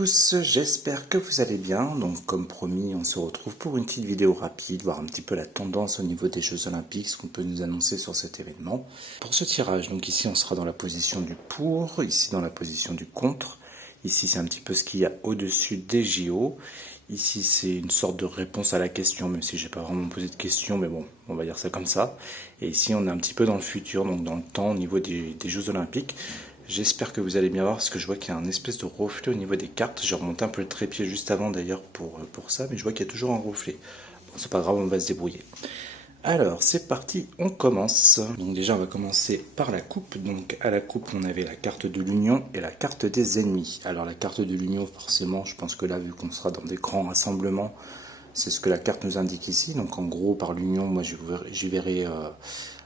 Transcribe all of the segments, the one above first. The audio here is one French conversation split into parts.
tous, j'espère que vous allez bien. Donc comme promis, on se retrouve pour une petite vidéo rapide, voir un petit peu la tendance au niveau des Jeux Olympiques, ce qu'on peut nous annoncer sur cet événement. Pour ce tirage, donc ici on sera dans la position du pour, ici dans la position du contre. Ici c'est un petit peu ce qu'il y a au-dessus des JO. Ici c'est une sorte de réponse à la question, même si j'ai pas vraiment posé de question, mais bon, on va dire ça comme ça. Et ici on est un petit peu dans le futur, donc dans le temps au niveau des Jeux Olympiques. J'espère que vous allez bien voir parce que je vois qu'il y a un espèce de reflet au niveau des cartes. J'ai remonté un peu le trépied juste avant d'ailleurs pour ça, mais je vois qu'il y a toujours un reflet. Bon, c'est pas grave, on va se débrouiller. Alors, c'est parti, on commence. Donc déjà, on va commencer par la coupe. Donc à la coupe, on avait la carte de l'union et la carte des ennemis. Alors la carte de l'union, forcément, je pense que là, vu qu'on sera dans des grands rassemblements, c'est ce que la carte nous indique ici. Donc en gros, par l'union, moi, j'y verrai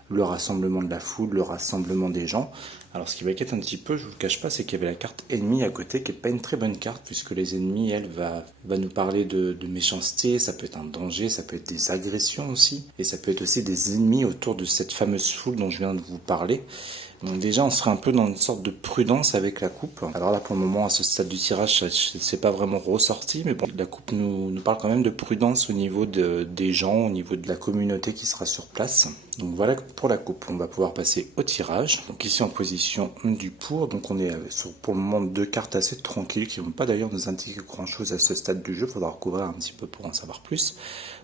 le rassemblement de la foule, le rassemblement des gens. Alors ce qui m'inquiète un petit peu, je ne vous le cache pas, c'est qu'il y avait la carte ennemie à côté, qui n'est pas une très bonne carte, puisque les ennemis, elle, va nous parler de méchanceté, ça peut être un danger, ça peut être des agressions aussi, et ça peut être aussi des ennemis autour de cette fameuse foule dont je viens de vous parler. Donc déjà, on serait un peu dans une sorte de prudence avec la coupe. Alors là, pour le moment, à ce stade du tirage, c'est pas vraiment ressorti, mais bon, la coupe nous parle quand même de prudence au niveau des gens, au niveau de la communauté qui sera sur place. Donc voilà pour la coupe. On va pouvoir passer au tirage. Donc ici en position du pour, donc on est sur pour le moment deux cartes assez tranquilles qui ne vont pas d'ailleurs nous indiquer grand chose à ce stade du jeu. Il faudra recouvrir un petit peu pour en savoir plus.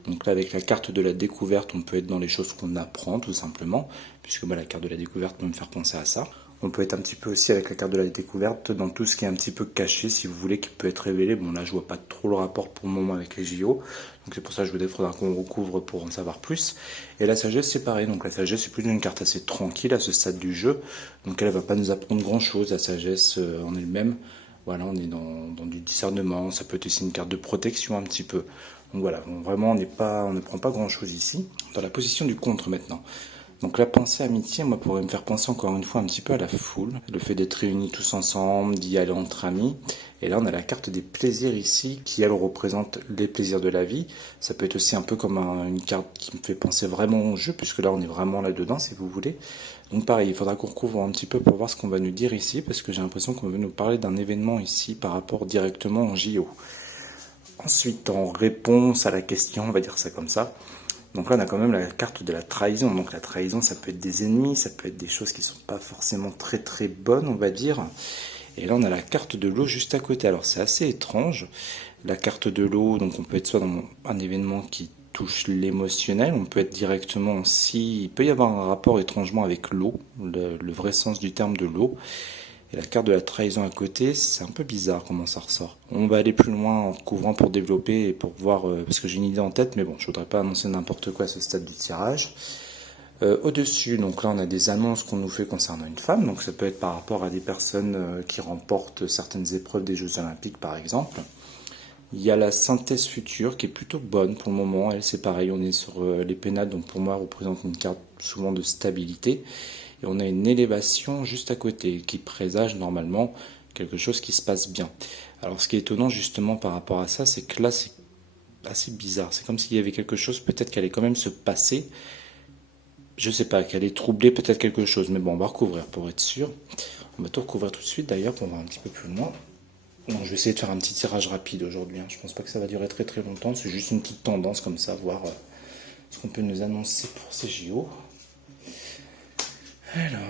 Donc là, avec la carte de la découverte, on peut être dans les choses qu'on apprend tout simplement, puisque la carte de la découverte peut me faire penser à ça. On peut être un petit peu aussi avec la carte de la découverte dans tout ce qui est un petit peu caché, si vous voulez, qui peut être révélé. Bon là, je vois pas trop le rapport pour le moment avec les JO, donc c'est pour ça que je voudrais faudra qu'on recouvre pour en savoir plus. Et la sagesse, c'est pareil. Donc la sagesse, c'est plutôt une carte assez tranquille à ce stade du jeu, donc elle va pas nous apprendre grand chose. La sagesse en elle-même, voilà, on est dans du discernement. Ça peut être aussi une carte de protection un petit peu. Donc voilà, vraiment on ne prend pas grand chose ici. Dans la position du contre maintenant. Donc la pensée amitié, moi, pourrait me faire penser encore une fois un petit peu à la foule. Le fait d'être réunis tous ensemble, d'y aller entre amis. Et là, on a la carte des plaisirs ici, qui, elle, représente les plaisirs de la vie. Ça peut être aussi un peu comme une carte qui me fait penser vraiment au jeu, puisque là, on est vraiment là-dedans, si vous voulez. Donc pareil, il faudra qu'on recouvre un petit peu pour voir ce qu'on va nous dire ici, parce que j'ai l'impression qu'on veut nous parler d'un événement ici par rapport directement au JO. Ensuite, en réponse à la question, on va dire ça comme ça. Donc là, on a quand même la carte de la trahison. Donc la trahison, ça peut être des ennemis, ça peut être des choses qui ne sont pas forcément très très bonnes, on va dire. Et là, on a la carte de l'eau juste à côté. Alors c'est assez étrange. La carte de l'eau, donc on peut être soit dans un événement qui touche l'émotionnel, on peut être directement aussi... Il peut y avoir un rapport étrangement avec l'eau, le vrai sens du terme de l'eau. Et la carte de la trahison à côté, c'est un peu bizarre comment ça ressort. On va aller plus loin en couvrant pour développer et pour voir, parce que j'ai une idée en tête, mais bon, je voudrais pas annoncer n'importe quoi à ce stade du tirage. Au-dessus, donc là on a des annonces qu'on nous fait concernant une femme, donc ça peut être par rapport à des personnes qui remportent certaines épreuves des Jeux Olympiques par exemple. Il y a la synthèse future qui est plutôt bonne pour le moment, elle c'est pareil, on est sur les pénales, donc pour moi représente une carte souvent de stabilité. Et on a une élévation juste à côté qui présage normalement quelque chose qui se passe bien. Alors ce qui est étonnant justement par rapport à ça, c'est que là c'est assez bizarre. C'est comme s'il y avait quelque chose, peut-être qu'elle allait quand même se passer. Je sais pas, qu'elle allait troubler peut-être quelque chose. Mais bon, on va recouvrir pour être sûr. On va tout recouvrir tout de suite d'ailleurs pour voir un petit peu plus loin. Donc, je vais essayer de faire un petit tirage rapide aujourd'hui. Je pense pas que ça va durer très très longtemps. C'est juste une petite tendance comme ça, voir ce qu'on peut nous annoncer pour ces JO. Alors,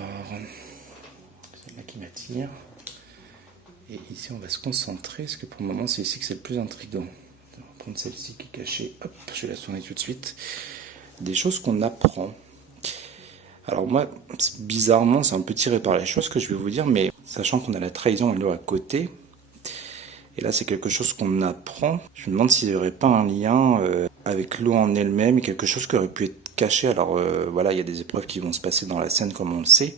c'est là qui m'attire. Et ici, on va se concentrer, parce que pour le moment, c'est ici que c'est le plus intriguant. On va prendre celle-ci qui est cachée. Hop, je vais la tourner tout de suite. Des choses qu'on apprend. Alors moi, bizarrement, c'est un peu tiré par les choses que je vais vous dire, mais sachant qu'on a la trahison et l'eau à côté, et là, c'est quelque chose qu'on apprend. Je me demande s'il n'y aurait pas un lien avec l'eau en elle-même, et quelque chose qui aurait pu être caché. Alors voilà, il y a des épreuves qui vont se passer dans la scène comme on le sait.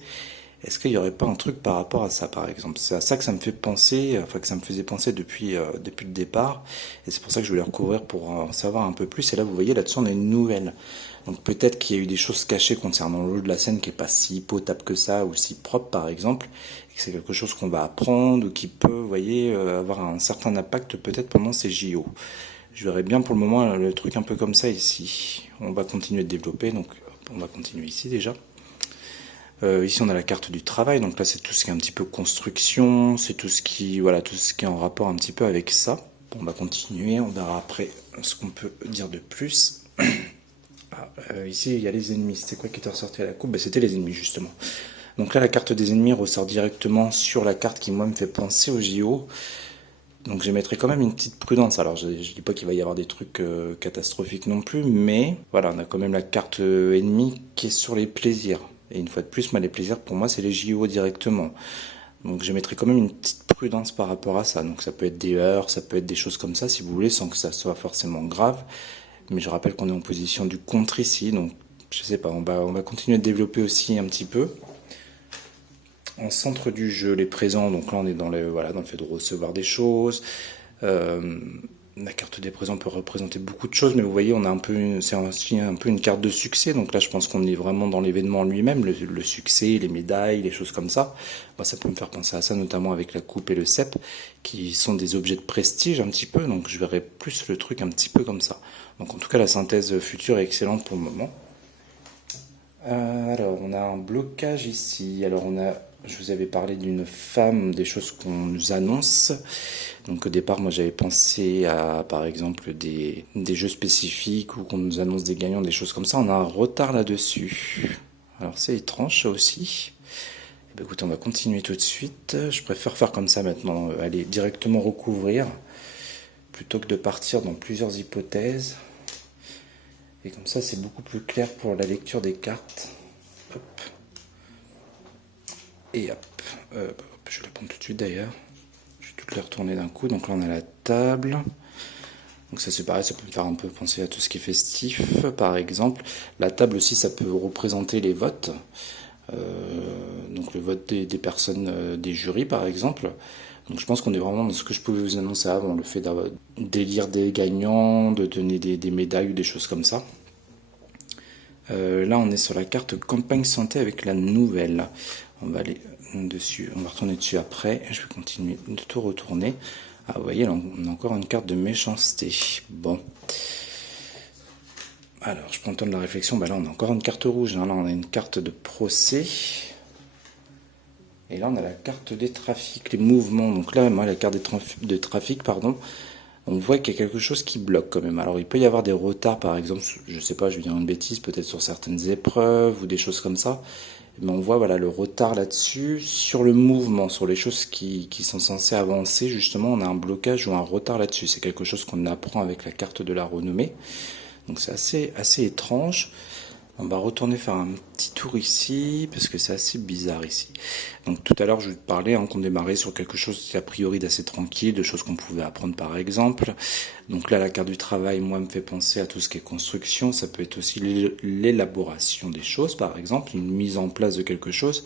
Est-ce qu'il n'y aurait pas un truc par rapport à ça par exemple? C'est à ça que ça me fait penser, enfin que ça me faisait penser depuis le départ. Et c'est pour ça que je voulais recouvrir pour en savoir un peu plus. Et là vous voyez là-dessus on a une nouvelle. Donc peut-être qu'il y a eu des choses cachées concernant l'eau de la Seine qui n'est pas si potable que ça ou si propre par exemple. Et que c'est quelque chose qu'on va apprendre ou qui peut, vous voyez, avoir un certain impact peut-être pendant ces JO. Je verrais bien pour le moment le truc un peu comme ça ici. On va continuer de développer, donc on va continuer ici déjà. Ici on a la carte du travail, donc là c'est tout ce qui est un petit peu construction, c'est tout ce qui, voilà, tout ce qui est en rapport un petit peu avec ça. Bon, on va continuer, on verra après ce qu'on peut dire de plus. Ici il y a les ennemis, c'était quoi qui était ressorti à la coupe? C'était les ennemis justement. Donc là la carte des ennemis ressort directement sur la carte qui moi me fait penser au JO. Donc je mettrai quand même une petite prudence. Alors je dis pas qu'il va y avoir des trucs catastrophiques non plus, mais voilà, on a quand même la carte ennemie qui est sur les plaisirs. Et une fois de plus, moi les plaisirs pour moi c'est les JO directement. Donc je mettrai quand même une petite prudence par rapport à ça. Donc ça peut être des heurts, ça peut être des choses comme ça si vous voulez, sans que ça soit forcément grave. Mais je rappelle qu'on est en position du contre ici, donc je sais pas, on va continuer de développer aussi un petit peu. En centre du jeu, les présents, donc là on est dans le fait de recevoir des choses. La carte des présents peut représenter beaucoup de choses, mais vous voyez, on a c'est aussi un peu une carte de succès. Donc là, je pense qu'on est vraiment dans l'événement lui-même, le succès, les médailles, les choses comme ça. Moi, ça peut me faire penser à ça, notamment avec la coupe et le cep, qui sont des objets de prestige un petit peu. Donc je verrais plus le truc un petit peu comme ça. Donc en tout cas, la synthèse future est excellente pour le moment. Alors, on a un blocage ici. Alors, je vous avais parlé d'une femme, des choses qu'on nous annonce. Donc, au départ, moi, j'avais pensé à, par exemple, des jeux spécifiques ou qu'on nous annonce des gagnants, des choses comme ça. On a un retard là-dessus. Alors, c'est étrange, ça aussi. Eh bien, écoutez, on va continuer tout de suite. Je préfère faire comme ça maintenant, aller directement recouvrir, plutôt que de partir dans plusieurs hypothèses. Et comme ça, c'est beaucoup plus clair pour la lecture des cartes. Hop. Et hop. Je vais la prendre tout de suite d'ailleurs. Je vais toutes les retourner d'un coup. Donc là, on a la table. Donc ça, c'est pareil, ça peut me faire un peu penser à tout ce qui est festif, par exemple. La table aussi, ça peut représenter les votes. Donc le vote des personnes, des jurys, par exemple. Donc je pense qu'on est vraiment dans ce que je pouvais vous annoncer avant, le fait d'élire des gagnants, de donner des médailles ou des choses comme ça. Là on est sur la carte campagne santé avec la nouvelle. On va aller dessus, on va retourner dessus après. Je vais continuer de tout retourner. Ah vous voyez là on a encore une carte de méchanceté. Bon. Alors je prends le temps de la réflexion. Là on a encore une carte rouge. Là on a une carte de procès. Et là, on a la carte des trafics, les mouvements. Donc là, moi, la carte de trafic, pardon, on voit qu'il y a quelque chose qui bloque quand même. Alors, il peut y avoir des retards, par exemple, je sais pas, je vais dire une bêtise, peut-être sur certaines épreuves ou des choses comme ça. Mais on voit, voilà, le retard là-dessus, sur le mouvement, sur les choses qui sont censées avancer. Justement, on a un blocage ou un retard là-dessus. C'est quelque chose qu'on apprend avec la carte de la renommée. Donc, c'est assez étrange. On va retourner faire un petit tour ici, parce que c'est assez bizarre ici. Donc tout à l'heure, je vous parlais qu'on démarrait sur quelque chose qui a priori d'assez tranquille, de choses qu'on pouvait apprendre par exemple. Donc là, la carte du travail, moi, me fait penser à tout ce qui est construction. Ça peut être aussi l'élaboration des choses, par exemple, une mise en place de quelque chose.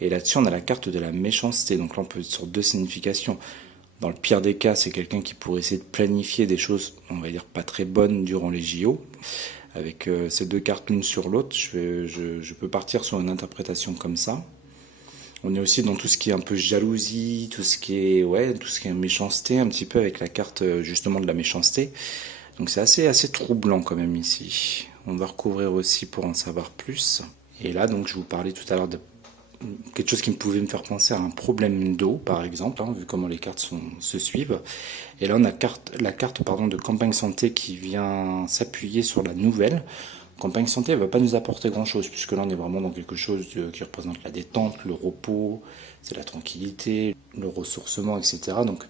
Et là-dessus, on a la carte de la méchanceté. Donc là, on peut être sur deux significations. Dans le pire des cas, c'est quelqu'un qui pourrait essayer de planifier des choses, on va dire, pas très bonnes durant les JO. Avec ces deux cartes l'une sur l'autre, je peux partir sur une interprétation comme ça. On est aussi dans tout ce qui est un peu jalousie, tout ce qui est méchanceté, un petit peu avec la carte justement de la méchanceté. Donc c'est assez troublant quand même ici. On va recouvrir aussi pour en savoir plus. Et là, donc je vous parlais tout à l'heure de quelque chose qui pouvait me faire penser à un problème d'eau, par exemple, vu comment les cartes se suivent. Et là, on a la carte de campagne santé qui vient s'appuyer sur la nouvelle. Campagne santé, elle ne va pas nous apporter grand-chose, puisque là, on est vraiment dans quelque chose qui représente la détente, le repos, c'est la tranquillité, le ressourcement, etc. Donc,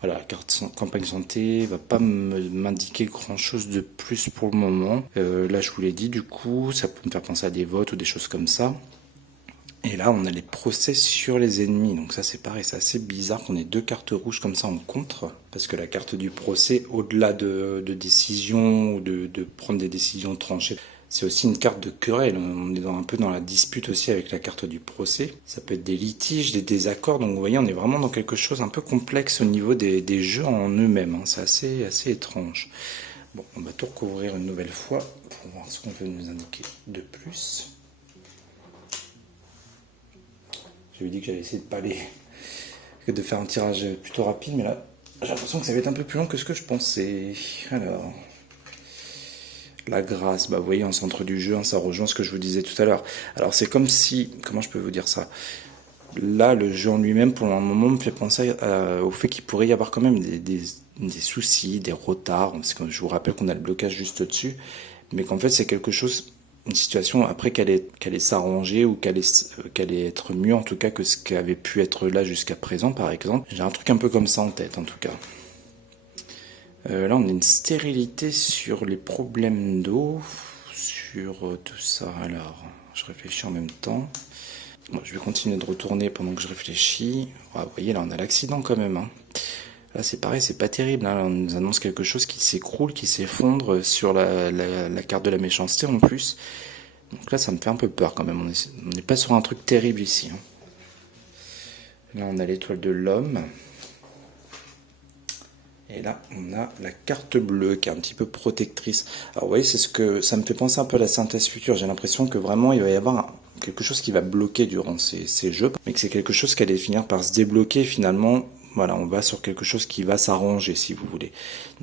voilà, la carte campagne santé va pas m'indiquer grand-chose de plus pour le moment. Là, je vous l'ai dit, du coup, ça peut me faire penser à des votes ou des choses comme ça. Et là, on a les procès sur les ennemis. Donc ça, c'est pareil, c'est assez bizarre qu'on ait deux cartes rouges comme ça en contre. Parce que la carte du procès, au-delà de décision ou de prendre des décisions tranchées, c'est aussi une carte de querelle. On est un peu dans la dispute aussi avec la carte du procès. Ça peut être des litiges, des désaccords. Donc vous voyez, on est vraiment dans quelque chose un peu complexe au niveau des jeux en eux-mêmes. C'est assez étrange. Bon, on va tout recouvrir une nouvelle fois pour voir ce qu'on peut nous indiquer de plus. J'avais dit que j'allais essayer de faire un tirage plutôt rapide, mais là, j'ai l'impression que ça va être un peu plus long que ce que je pensais. Alors, La grâce, bah vous voyez en centre du jeu, hein, ça rejoint ce que je vous disais tout à l'heure. Alors c'est comme si, comment je peux vous dire ça? Là, le jeu en lui-même, pour un moment, me fait penser au fait qu'il pourrait y avoir quand même des soucis, des retards, parce que je vous rappelle qu'on a le blocage juste au-dessus, mais qu'en fait c'est quelque chose, une situation après qu'elle est s'arranger ou qu'elle est être mieux en tout cas que ce qui avait pu être là jusqu'à présent par exemple. J'ai un truc un peu comme ça en tête en tout cas. Là on a une stérilité sur les problèmes d'eau, sur tout ça. Alors je réfléchis en même temps. Bon, je vais continuer de retourner pendant que je réfléchis. Ah, vous voyez là on a l'accident quand même, hein. Là c'est pareil, c'est pas terrible, hein. Là, on nous annonce quelque chose qui s'écroule, qui s'effondre sur la carte de la méchanceté en plus. Donc là ça me fait un peu peur quand même, on n'est pas sur un truc terrible ici, hein. Là on a l'étoile de l'homme. Et là on a la carte bleue qui est un petit peu protectrice. Alors vous voyez, c'est ce que ça me fait penser un peu à la synthèse future. J'ai l'impression que vraiment il va y avoir quelque chose qui va bloquer durant ces jeux, mais que c'est quelque chose qui allait finir par se débloquer finalement. Voilà, on va sur quelque chose qui va s'arranger si vous voulez.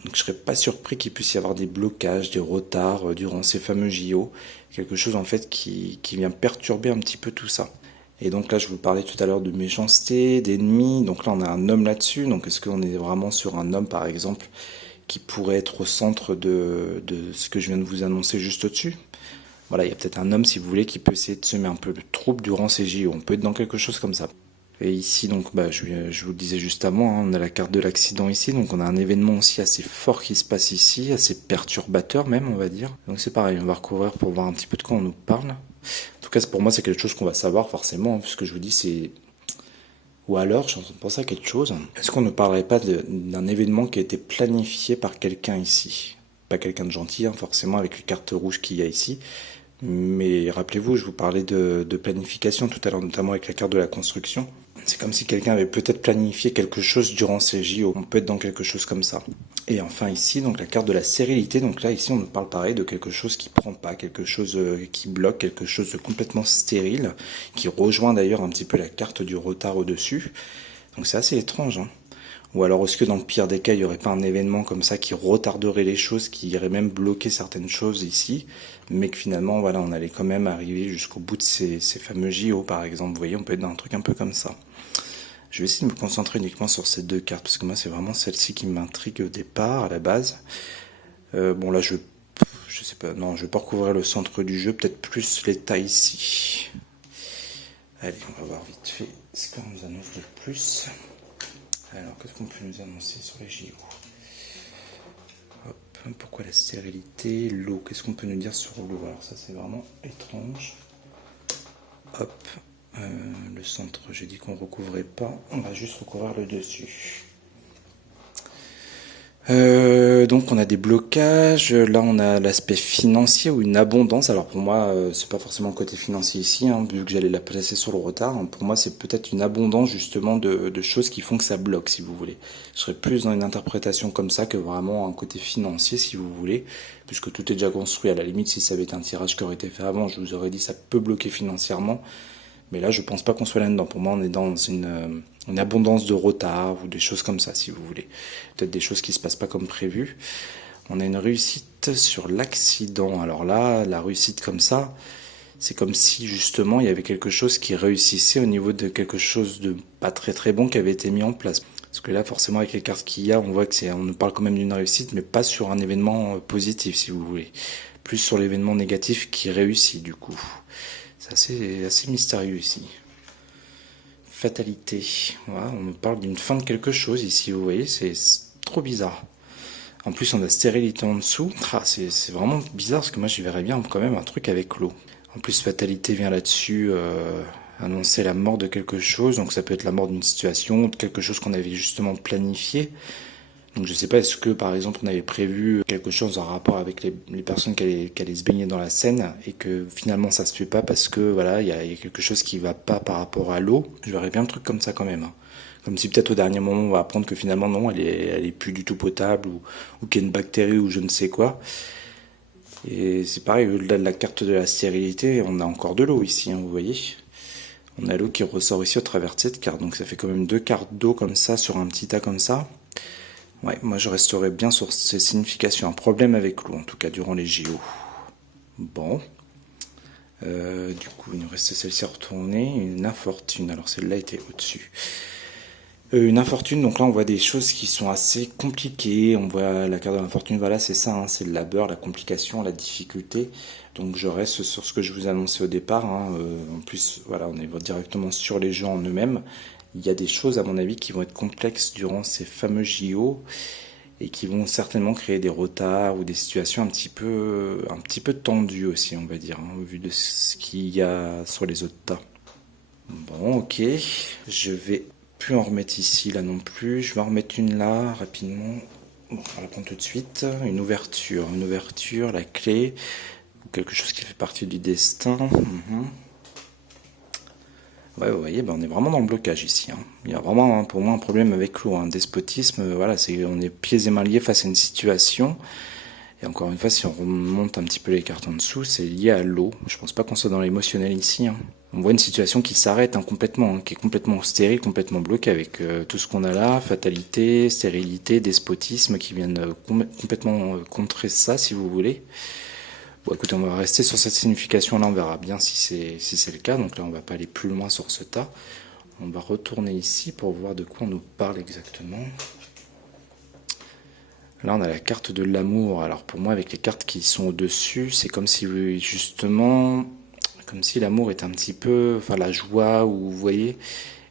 Donc je serais pas surpris qu'il puisse y avoir des blocages, des retards durant ces fameux JO. Quelque chose en fait qui vient perturber un petit peu tout ça. Et donc là je vous parlais tout à l'heure de méchanceté, d'ennemis. Donc là on a un homme là-dessus. Donc est-ce qu'on est vraiment sur un homme par exemple qui pourrait être au centre de ce que je viens de vous annoncer juste au-dessus? Voilà, il y a peut-être un homme si vous voulez qui peut essayer de semer un peu de trouble durant ces JO. On peut être dans quelque chose comme ça. Et ici, donc, bah, je vous le disais juste avant, hein, on a la carte de l'accident ici, donc on a un événement aussi assez fort qui se passe ici, assez perturbateur même, on va dire. Donc c'est pareil, on va recouvrir pour voir un petit peu de quoi on nous parle. En tout cas, pour moi, c'est quelque chose qu'on va savoir forcément, hein, puisque je vous dis, c'est... Ou alors, je suis en train de penser à quelque chose. Est-ce qu'on ne parlerait pas d'un événement qui a été planifié par quelqu'un ici? Pas quelqu'un de gentil, hein, forcément, avec les cartes rouges qu'il y a ici. Mais rappelez-vous, je vous parlais de planification tout à l'heure, notamment avec la carte de la construction. C'est comme si quelqu'un avait peut-être planifié quelque chose durant ces JO. On peut être dans quelque chose comme ça. Et enfin ici, donc la carte de la stérilité. Donc là, ici, on nous parle pareil de quelque chose qui prend pas, quelque chose qui bloque, quelque chose de complètement stérile, qui rejoint d'ailleurs un petit peu la carte du retard au-dessus. Donc c'est assez étrange, hein. Ou alors est-ce que dans le pire des cas, il n'y aurait pas un événement comme ça qui retarderait les choses, qui irait même bloquer certaines choses ici, mais que finalement, voilà, on allait quand même arriver jusqu'au bout de ces fameux JO, par exemple. Vous voyez, on peut être dans un truc un peu comme ça. Je vais essayer de me concentrer uniquement sur ces deux cartes, parce que moi, c'est vraiment celle-ci qui m'intrigue au départ, à la base. Bon, là, je sais pas, non, je vais pas recouvrir le centre du jeu, peut-être plus l'état ici. Allez, on va voir vite fait ce qu'on nous annonce de plus. Alors, qu'est-ce qu'on peut nous annoncer sur les JO? Hop, pourquoi la stérilité? L'eau, qu'est-ce qu'on peut nous dire sur l'eau? Alors ça, c'est vraiment étrange. Hop, le centre, j'ai dit qu'on recouvrait pas, on va juste recouvrir le dessus. Donc on a des blocages, là on a l'aspect financier ou une abondance. Alors pour moi c'est pas forcément le côté financier ici, hein, vu que j'allais la placer sur le retard. Pour moi c'est peut-être une abondance justement de choses qui font que ça bloque, si vous voulez. Je serais plus dans une interprétation comme ça que vraiment un côté financier, si vous voulez, puisque tout est déjà construit. À la limite, si ça avait été un tirage qui aurait été fait avant, je vous aurais dit ça peut bloquer financièrement. Mais là, je pense pas qu'on soit là-dedans. Pour moi, on est dans une abondance de retard ou des choses comme ça, si vous voulez. Peut-être des choses qui se passent pas comme prévu. On a une réussite sur l'accident. Alors là, la réussite comme ça, c'est comme si justement il y avait quelque chose qui réussissait au niveau de quelque chose de pas très très bon qui avait été mis en place. Parce que là, forcément, avec les cartes qu'il y a, on voit que on nous parle quand même d'une réussite, mais pas sur un événement positif, si vous voulez. Plus sur l'événement négatif qui réussit, du coup. C'est assez mystérieux ici. Fatalité. Voilà, on nous parle d'une fin de quelque chose ici, vous voyez, c'est trop bizarre. En plus, on a stérilité en dessous. C'est vraiment bizarre parce que moi, j'y verrais bien quand même un truc avec l'eau. En plus, fatalité vient là-dessus annoncer la mort de quelque chose. Donc ça peut être la mort d'une situation, de quelque chose qu'on avait justement planifié. Donc je sais pas, est-ce que par exemple on avait prévu quelque chose en rapport avec les personnes qui allaient se baigner dans la Seine et que finalement ça se fait pas parce que voilà, il y a quelque chose qui va pas par rapport à l'eau. Je verrais bien un truc comme ça quand même, hein. Comme si peut-être au dernier moment on va apprendre que finalement non, elle est plus du tout potable ou qu'il y a une bactérie ou je ne sais quoi. Et c'est pareil, au-delà de la carte de la stérilité, on a encore de l'eau ici, hein, vous voyez. On a l'eau qui ressort ici au travers de cette carte, donc ça fait quand même deux cartes d'eau comme ça sur un petit tas comme ça. Ouais, moi je resterai bien sur ces significations. Un problème avec l'eau, en tout cas durant les JO. Bon. Du coup, il nous reste celle-ci à retourner. Une infortune. Alors celle-là était au-dessus. Une infortune, donc là on voit des choses qui sont assez compliquées. On voit la carte de l'infortune, voilà, c'est ça, hein, c'est le labeur, la complication, la difficulté. Donc je reste sur ce que je vous annonçais au départ, hein. En plus, voilà, on est directement sur les jeux en eux-mêmes. Il y a des choses, à mon avis, qui vont être complexes durant ces fameux JO et qui vont certainement créer des retards ou des situations un petit peu tendues aussi, on va dire, hein, au vu de ce qu'il y a sur les autres tas. Bon, ok, je vais plus en remettre ici, là non plus. Je vais en remettre une là, rapidement. Bon, on va la prendre tout de suite. Une ouverture, la clé, quelque chose qui fait partie du destin. Ouais, vous voyez, ben on est vraiment dans le blocage ici, hein. Il y a vraiment, pour moi, un problème avec l'eau, un despotisme. Voilà, on est pieds et mains liés face à une situation. Et encore une fois, si on remonte un petit peu les cartes en dessous, c'est lié à l'eau. Je pense pas qu'on soit dans l'émotionnel ici, hein. On voit une situation qui s'arrête, hein, complètement, hein, qui est complètement stérile, complètement bloquée avec tout ce qu'on a là, fatalité, stérilité, despotisme, qui viennent complètement contrer ça, si vous voulez. Bon, écoutez, on va rester sur cette signification-là, on verra bien si c'est le cas. Donc là, on va pas aller plus loin sur ce tas. On va retourner ici pour voir de quoi on nous parle exactement. Là, on a la carte de l'amour. Alors pour moi, avec les cartes qui sont au-dessus, c'est comme si justement, comme si l'amour est un petit peu, enfin la joie, ou vous voyez,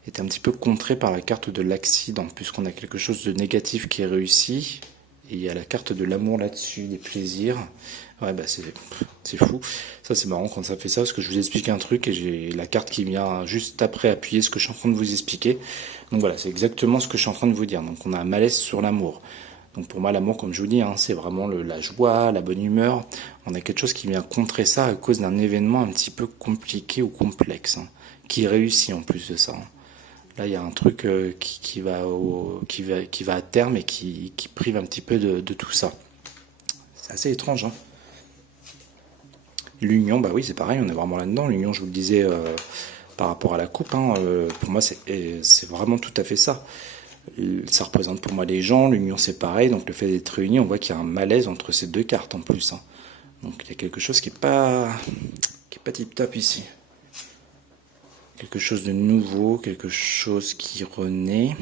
est un petit peu contrée par la carte de l'accident, puisqu'on a quelque chose de négatif qui est réussi. Et il y a la carte de l'amour là-dessus, des plaisirs. Ouais, bah c'est fou. Ça, c'est marrant quand ça fait ça, parce que je vous explique un truc et j'ai la carte qui vient juste après appuyer ce que je suis en train de vous expliquer. Donc voilà, c'est exactement ce que je suis en train de vous dire. Donc on a un malaise sur l'amour. Donc pour moi, l'amour, comme je vous dis, hein, c'est vraiment la joie, la bonne humeur. On a quelque chose qui vient contrer ça à cause d'un événement un petit peu compliqué ou complexe, hein, qui réussit en plus de ça, hein. Là, il y a un truc qui va à terme et qui prive un petit peu de tout ça. C'est assez étrange, hein. L'union, bah oui, c'est pareil, on est vraiment là-dedans. L'union, je vous le disais par rapport à la coupe, hein, pour moi, c'est vraiment tout à fait ça. Ça représente pour moi les gens, l'union c'est pareil, donc le fait d'être réunis, on voit qu'il y a un malaise entre ces deux cartes en plus, hein. Donc il y a quelque chose qui est pas tip top ici. Quelque chose de nouveau, quelque chose qui renaît.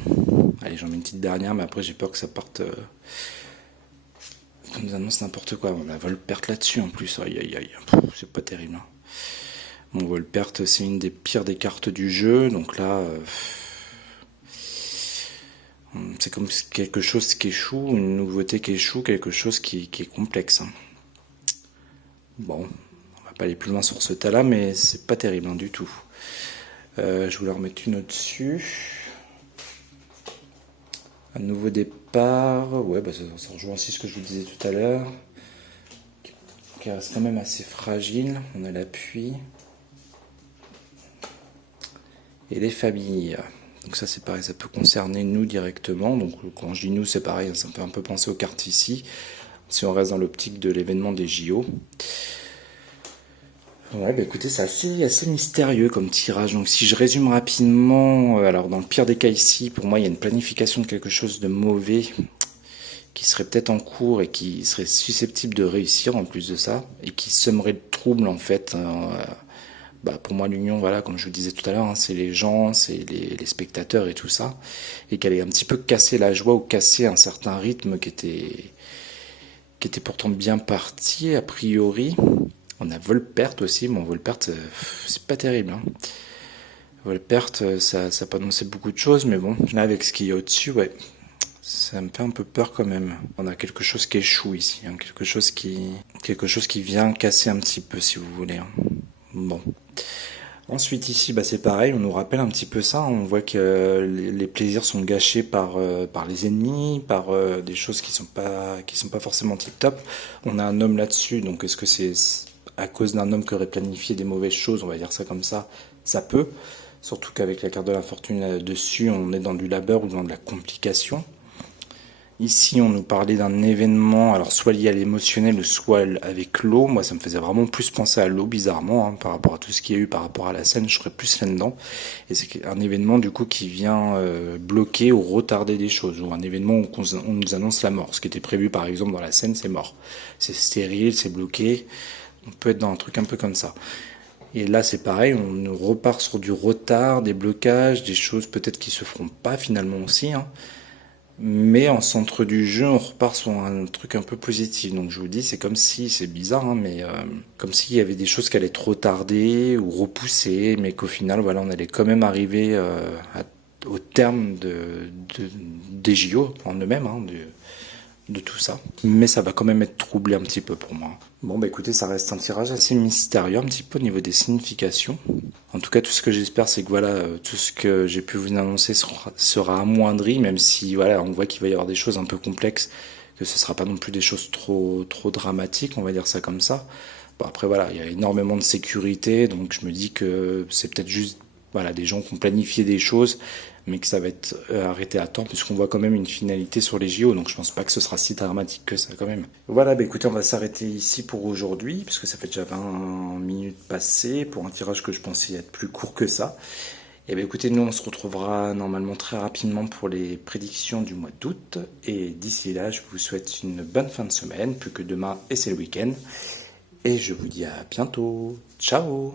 Allez, j'en mets une petite dernière, mais après j'ai peur que ça parte. Ça nous annonce n'importe quoi. On a vol-perte là-dessus en plus. Aïe aïe aïe. C'est pas terrible, hein. Bon, vol-perte, c'est une des pires des cartes du jeu, donc là. C'est comme quelque chose qui échoue, une nouveauté qui échoue, quelque chose qui est complexe, hein. Bon, on va pas aller plus loin sur ce tas-là, mais c'est pas terrible, hein, du tout. Je voulais en remettre une au-dessus. Un nouveau départ. Ouais, bah ça rejoint aussi ce que je vous disais tout à l'heure. Qui reste quand même assez fragile. On a l'appui. Et les familles. Donc ça c'est pareil, ça peut concerner nous directement. Donc quand je dis nous, c'est pareil, ça me fait un peu penser aux cartes ici. Si on reste dans l'optique de l'événement des JO. Ouais, bah écoutez, c'est assez mystérieux comme tirage. Donc si je résume rapidement, alors dans le pire des cas ici, pour moi il y a une planification de quelque chose de mauvais qui serait peut-être en cours et qui serait susceptible de réussir en plus de ça, et qui semerait le trouble en fait. Bah pour moi l'union, voilà, comme je vous disais tout à l'heure, hein, c'est les gens, c'est les spectateurs et tout ça, et qu'elle ait un petit peu cassé la joie ou cassé un certain rythme qui était pourtant bien parti a priori. On a vol-perte aussi. Bon, vol-perte, c'est pas terrible, hein. Vol-perte, ça peut annoncer beaucoup de choses, mais bon, là, avec ce qu'il y a au-dessus, ouais, ça me fait un peu peur quand même. On a quelque chose qui échoue ici, hein, quelque chose qui vient casser un petit peu, si vous voulez, hein. Bon. Ensuite ici, bah, c'est pareil, on nous rappelle un petit peu ça. On voit que les plaisirs sont gâchés par les ennemis, par des choses qui sont pas forcément tip top. On a un homme là-dessus, donc est-ce que c'est à cause d'un homme qui aurait planifié des mauvaises choses, on va dire ça comme ça peut. Surtout qu'avec la carte de l'infortune là-dessus, on est dans du labeur ou dans de la complication. Ici, on nous parlait d'un événement, alors soit lié à l'émotionnel, soit avec l'eau. Moi, ça me faisait vraiment plus penser à l'eau, bizarrement, hein, par rapport à tout ce qu'il y a eu, par rapport à la scène, je serais plus là-dedans. Et c'est un événement, du coup, qui vient bloquer ou retarder des choses, ou un événement où on nous annonce la mort. Ce qui était prévu, par exemple, dans la scène, c'est mort. C'est stérile, c'est bloqué. On peut être dans un truc un peu comme ça. Et là, c'est pareil, on repart sur du retard, des blocages, des choses peut-être qui se feront pas finalement aussi, hein. Mais en centre du jeu, on repart sur un truc un peu positif. Donc je vous dis, c'est comme si, c'est bizarre, hein, mais comme s'il y avait des choses qui allaient trop tarder ou repousser, mais qu'au final, voilà, on allait quand même arriver au terme des JO en eux-mêmes, hein, de tout ça. Mais ça va quand même être troublé un petit peu pour moi. Bon, bah écoutez, ça reste un tirage assez mystérieux, un petit peu au niveau des significations. En tout cas, tout ce que j'espère, c'est que voilà, tout ce que j'ai pu vous annoncer sera amoindri, même si voilà, on voit qu'il va y avoir des choses un peu complexes, que ce sera pas non plus des choses trop dramatiques, on va dire ça comme ça. Bon, après voilà, il y a énormément de sécurité, donc je me dis que c'est peut-être juste voilà, des gens qui ont planifié des choses, mais que ça va être arrêté à temps, puisqu'on voit quand même une finalité sur les JO, donc je pense pas que ce sera si dramatique que ça quand même. Voilà, bah écoutez, on va s'arrêter ici pour aujourd'hui, puisque ça fait déjà 20 minutes passées, pour un tirage que je pensais être plus court que ça. Et bien écoutez, nous on se retrouvera normalement très rapidement pour les prédictions du mois d'août, et d'ici là, je vous souhaite une bonne fin de semaine, plus que demain et c'est le week-end, et je vous dis à bientôt. Ciao!